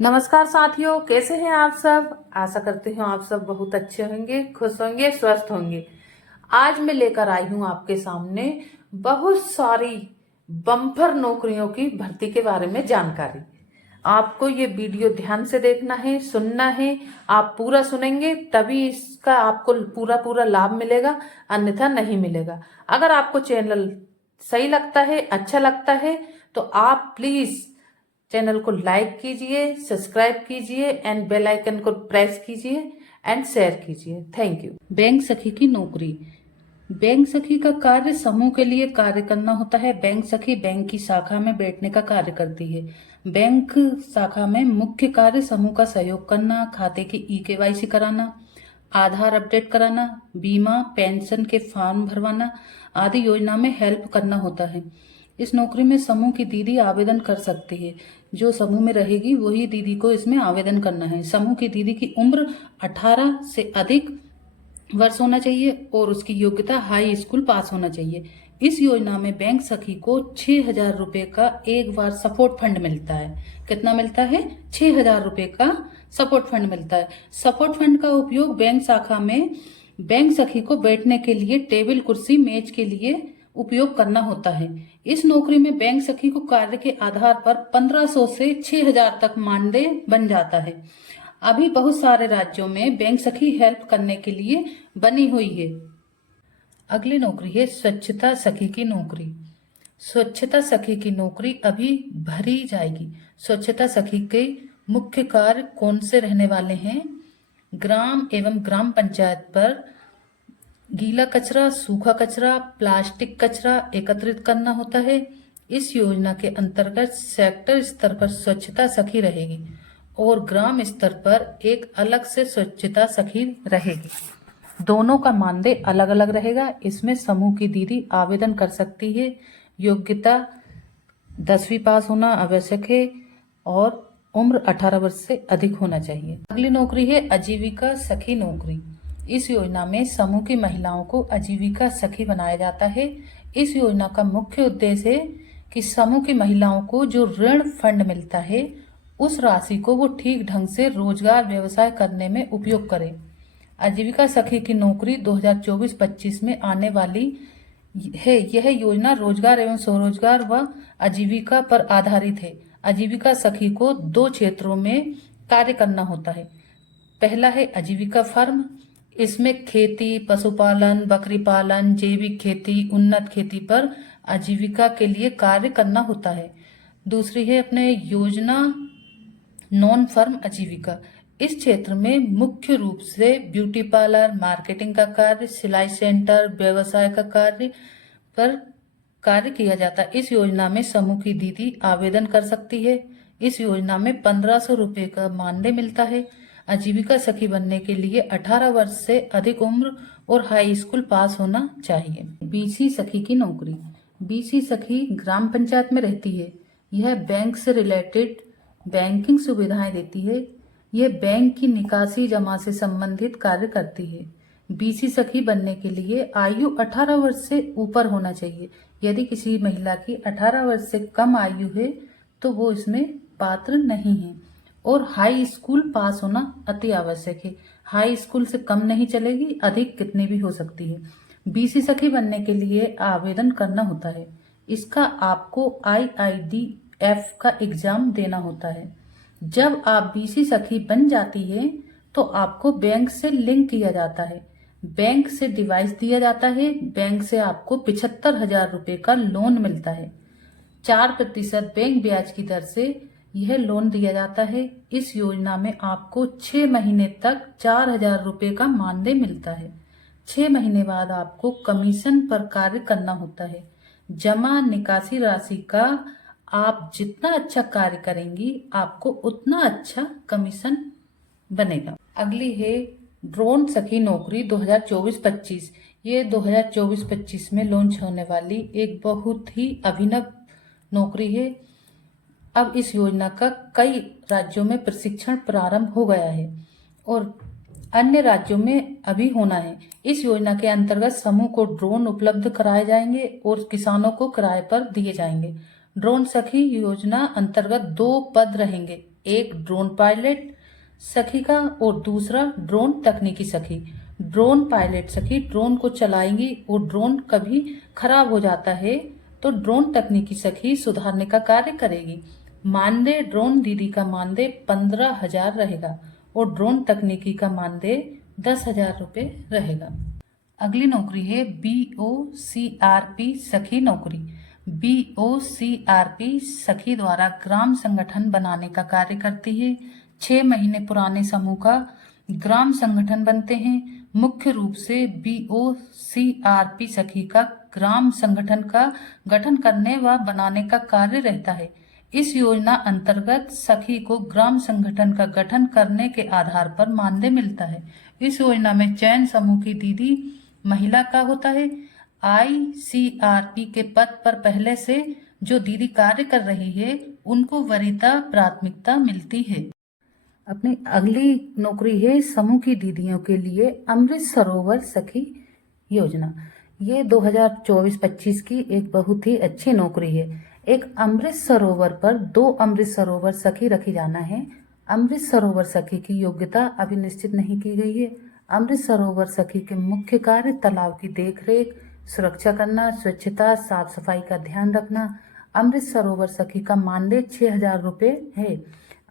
नमस्कार साथियों, कैसे हैं आप सब। आशा करते हैं आप सब बहुत अच्छे होंगे, खुश होंगे, स्वस्थ होंगे। आज मैं लेकर आई हूं आपके सामने बहुत सारी बम्पर नौकरियों की भर्ती के बारे में जानकारी। आपको ये वीडियो ध्यान से देखना है, सुनना है। आप पूरा सुनेंगे तभी इसका आपको पूरा पूरा लाभ मिलेगा, अन्यथा नहीं मिलेगा। अगर आपको चैनल सही लगता है, अच्छा लगता है, तो आप प्लीज चैनल को लाइक कीजिए, सब्सक्राइब कीजिए एंड बेल आइकन को प्रेस कीजिए एंड शेयर कीजिए। Thank you. बैंक सखी की नौकरी। बैंक सखी का कार्य समूह के लिए कार्य करना होता है। बैंक सखी बैंक की शाखा में बैठने का कार्य करती है। बैंक शाखा में मुख्य कार्य समूह का सहयोग करना, खाते की ई-केवाईसी कराना, आधार अपडेट कराना, बीमा पेंशन के फॉर्म भरवाना आदि योजना में हेल्प करना होता है। इस नौकरी में समूह की दीदी आवेदन कर सकती है। जो समूह में रहेगी वही दीदी को इसमें आवेदन करना है। समूह की दीदी की उम्र 18 से अधिक वर्ष होना चाहिए और उसकी योग्यता हाई स्कूल पास होना चाहिए। इस योजना में बैंक सखी को 6,000 रुपए का एक बार सपोर्ट फंड मिलता है। कितना मिलता है? 6,000 रुपए का सपोर्ट फंड मिलता है। सपोर्ट फंड का उपयोग बैंक शाखा में बैंक सखी को बैठने के लिए टेबल, कुर्सी, मेज के लिए उपयोग करना होता है। इस नौकरी में बैंक सखी को कार्य के आधार पर 1500 से 6,000 तक मानदेय बन जाता है। अभी बहुत सारे राज्यों में बैंक सखी हेल्प करने के लिए बनी हुई है। अगली नौकरी है स्वच्छता सखी की नौकरी। स्वच्छता सखी की नौकरी अभी भरी जाएगी। स्वच्छता सखी के मुख्य कार्य कौन से रहने वाले हैं? ग्राम एवं ग्राम पंचायत पर गीला कचरा, सूखा कचरा, प्लास्टिक कचरा एकत्रित करना होता है। इस योजना के अंतर्गत सेक्टर स्तर पर स्वच्छता सखी रहेगी और ग्राम स्तर पर एक अलग से स्वच्छता सखी रहेगी। दोनों का मानदेय अलग अलग रहेगा। इसमें समूह की दीदी आवेदन कर सकती है। योग्यता 10वीं पास होना आवश्यक है और उम्र 18 वर्ष से अधिक होना चाहिए। अगली नौकरी है आजीविका सखी नौकरी। इस योजना में समूह की महिलाओं को आजीविका सखी बनाया जाता है। इस योजना का मुख्य उद्देश्य है कि समूह की महिलाओं को जो ऋण फंड मिलता है उस राशि को वो ठीक ढंग से रोजगार व्यवसाय करने में उपयोग करें। आजीविका सखी की नौकरी 2024-25 में आने वाली है। यह योजना रोजगार एवं स्वरोजगार व आजीविका पर आधारित है। आजीविका सखी को 2 क्षेत्रों में कार्य करना होता है। पहला है आजीविका फर्म। इसमें खेती, पशुपालन, बकरी पालन, जैविक खेती, उन्नत खेती पर आजीविका के लिए कार्य करना होता है। दूसरी है अपने योजना नॉन फर्म आजीविका। इस क्षेत्र में मुख्य रूप से ब्यूटी पार्लर, मार्केटिंग का कार्य, सिलाई सेंटर, व्यवसाय का कार्य पर कार्य किया जाता है। इस योजना में समूह की दीदी आवेदन कर सकती है। इस योजना में 1500 रुपए का मानदेय मिलता है। आजीविका सखी बनने के लिए 18 वर्ष से अधिक उम्र और हाई स्कूल पास होना चाहिए। बीसी सखी की नौकरी। बीसी सखी ग्राम पंचायत में रहती है। यह बैंक से रिलेटेड बैंकिंग सुविधाएं देती है। यह बैंक की निकासी जमा से संबंधित कार्य करती है। बीसी सखी बनने के लिए आयु 18 वर्ष से ऊपर होना चाहिए। यदि किसी महिला की 18 वर्ष से कम आयु है तो वो इसमें पात्र नहीं है और हाई स्कूल पास होना अति आवश्यक है। हाई स्कूल से कम नहीं चलेगी, अधिक कितनी भी हो सकती है। बीसी सखी बनने के लिए आवेदन करना होता है। इसका आपको IIDF का एग्जाम देना होता है। जब आप बीसी सखी बन जाती है तो आपको बैंक से लिंक किया जाता है। बैंक से डिवाइस दिया जाता है। बैंक से आपको 75,000 रुपए का लोन मिलता है। 4% बैंक ब्याज की दर से यह लोन दिया जाता है। इस योजना में आपको 6 महीने तक 4,000 रुपए का मानदेय मिलता है। 6 महीने बाद आपको कमीशन पर कार्य करना होता है। जमा निकासी राशि का आप जितना अच्छा कार्य करेंगी आपको उतना अच्छा कमीशन बनेगा। अगली है ड्रोन सखी नौकरी 2024-25। ये 2024-25 में लॉन्च होने वाली एक बहुत ही अभिनव नौकरी है। अब इस योजना का कई राज्यों में प्रशिक्षण प्रारंभ हो गया है और अन्य राज्यों में अभी होना है। इस योजना के अंतर्गत समूह को ड्रोन उपलब्ध कराए जाएंगे और किसानों को किराए पर दिए जाएंगे। ड्रोन सखी योजना अंतर्गत 2 पद रहेंगे, एक ड्रोन पायलट सखी का और दूसरा ड्रोन तकनीकी सखी। ड्रोन पायलट सखी ड्रोन को चलाएंगी और ड्रोन कभी खराब हो जाता है तो ड्रोन तकनीकी सखी सुधारने का कार्य करेगी। मानदेय ड्रोन दीदी का मानदेय 15,000 रहेगा और ड्रोन तकनीकी का मानदेय 10,000 रुपये रहेगा। अगली नौकरी है BOCRP सखी नौकरी। BOCRP सखी द्वारा ग्राम संगठन बनाने का कार्य करती है। 6 महीने पुराने समूह का ग्राम संगठन बनते हैं। मुख्य रूप से BOCRP सखी का ग्राम संगठन का गठन करने व बनाने का कार्य रहता है। इस योजना अंतर्गत सखी को ग्राम संगठन का गठन करने के आधार पर मानदेय मिलता है। इस योजना में चयन समूह की दीदी महिला का होता है। ICRP के पद पर पहले से जो दीदी कार्य कर रही है उनको वरीयता प्राथमिकता मिलती है। अपनी अगली नौकरी है समूह की दीदियों के लिए अमृत सरोवर सखी योजना। ये 2024-25 की एक बहुत ही अच्छी नौकरी है। एक अमृत सरोवर पर 2 अमृत सरोवर सखी रखी जाना है। अमृत सरोवर सखी की योग्यता अभी निश्चित नहीं की गई है। अमृत सरोवर सखी के मुख्य कार्य तालाब की देखरेख, सुरक्षा करना, स्वच्छता, साफ सफाई का ध्यान रखना। अमृत सरोवर सखी का मानदेय 6,000 रुपये है।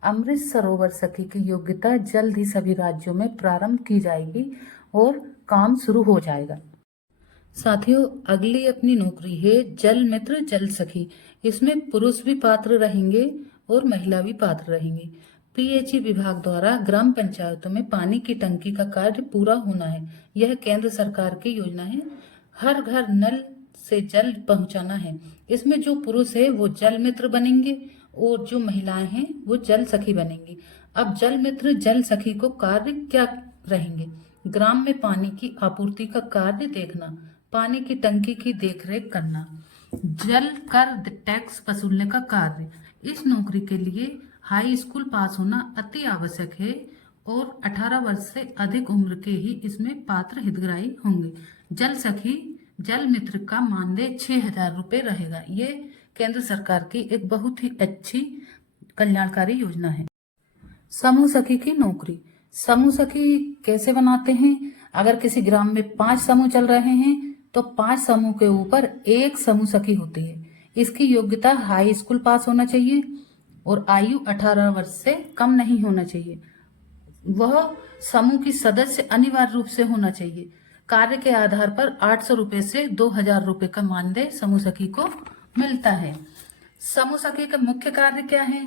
अमृत सरोवर सखी की योग्यता जल्द ही सभी राज्यों में प्रारंभ की जाएगी और काम शुरू हो जाएगा। साथियों, अगली अपनी नौकरी है जल मित्र जल सखी। इसमें पुरुष भी पात्र रहेंगे और महिला भी पात्र रहेंगी। PHE विभाग द्वारा ग्राम पंचायतों में पानी की टंकी का कार्य पूरा होना है। यह केंद्र सरकार की योजना है। हर घर नल से जल पहुंचाना है। इसमें जो पुरुष है वो जल मित्र बनेंगे और जो महिलाएं हैं वो जल सखी बनेंगी। अब जल मित्र जल सखी को कार्य क्या रहेंगे? ग्राम में पानी की आपूर्ति का कार्य देखना, पानी की टंकी की देखरेख करना, जल कर टैक्स वसूलने का कार्य। इस नौकरी के लिए हाई स्कूल पास होना अति आवश्यक है और 18 वर्ष से अधिक उम्र के ही इसमें पात्र हितग्राही होंगे। जल सखी जल मित्र का मानदेय 6,000 रुपये रहेगा। ये केंद्र सरकार की एक बहुत ही अच्छी कल्याणकारी योजना है। समूह सखी की नौकरी। समूह सखी कैसे बनाते हैं? अगर किसी ग्राम में 5 समूह चल रहे हैं तो 5 समूह के ऊपर एक समूह सखी होती है। इसकी योग्यता हाई स्कूल पास होना चाहिए और आयु 18 वर्ष से कम नहीं होना चाहिए। वह समूह की सदस्य अनिवार्य रूप से होना चाहिए। कार्य के आधार पर 800 रुपये से 2,000 रुपये का मानदेय समूह सखी को मिलता है। समूह सखी का मुख्य कार्य क्या है?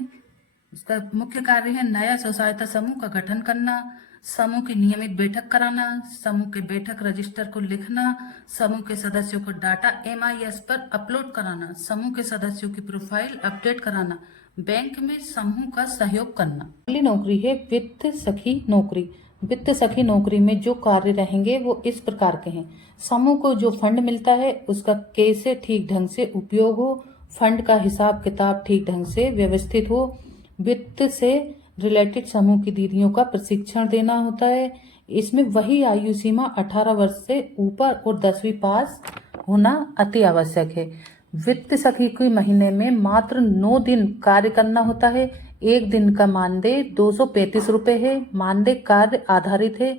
उसका मुख्य कार्य है नया स्व सहायता समूह का गठन करना, समूह की नियमित बैठक कराना, समूह के बैठक रजिस्टर को लिखना, समूह के सदस्यों को डाटा MIS पर अपलोड कराना, समूह के सदस्यों की प्रोफाइल अपडेट कराना, बैंक में समूह का सहयोग करना। अगली नौकरी है वित्त सखी नौकरी। वित्त सखी नौकरी में जो कार्य रहेंगे वो इस प्रकार के हैं। समूह को जो फंड मिलता है उसका कैसे ठीक ढंग से उपयोग हो, फंड का हिसाब किताब ठीक ढंग से व्यवस्थित हो, वित्त से रिलेटेड समूह की दीदियों का प्रशिक्षण देना होता है। इसमें वही आयु सीमा 18 वर्ष से ऊपर और 10वीं पास होना अति आवश्यक है। वित्त सखी के महीने में मात्र 9 दिन कार्य करना होता है। एक दिन का मानदेय 235 रुपये है। मानदेय कार्य आधारित है।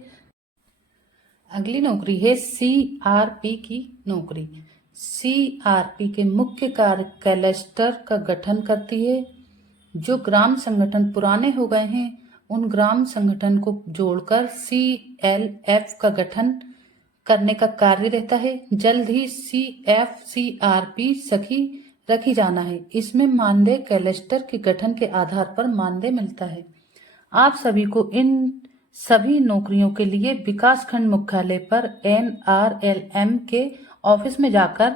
अगली नौकरी है CRP की नौकरी। CRP के मुख्य कार्य क्लस्टर का गठन करती है। जो ग्राम संगठन पुराने हो गए हैं उन ग्राम संगठन को जोड़कर CLF का गठन करने का कार्य रहता है। जल्द ही CFCRP सखी रखी जाना है। इसमें मानदेय क्लस्टर के गठन के आधार पर मानदेय मिलता है। आप सभी को इन सभी नौकरियों के लिए विकासखंड मुख्यालय पर NRLM के ऑफिस में जाकर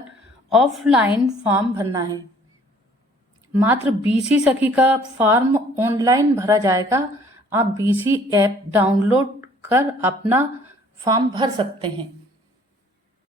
ऑफलाइन फॉर्म भरना है। मात्र BC सखी का फॉर्म ऑनलाइन भरा जाएगा। आप BC ऐप डाउनलोड कर अपना फॉर्म भर सकते हैं।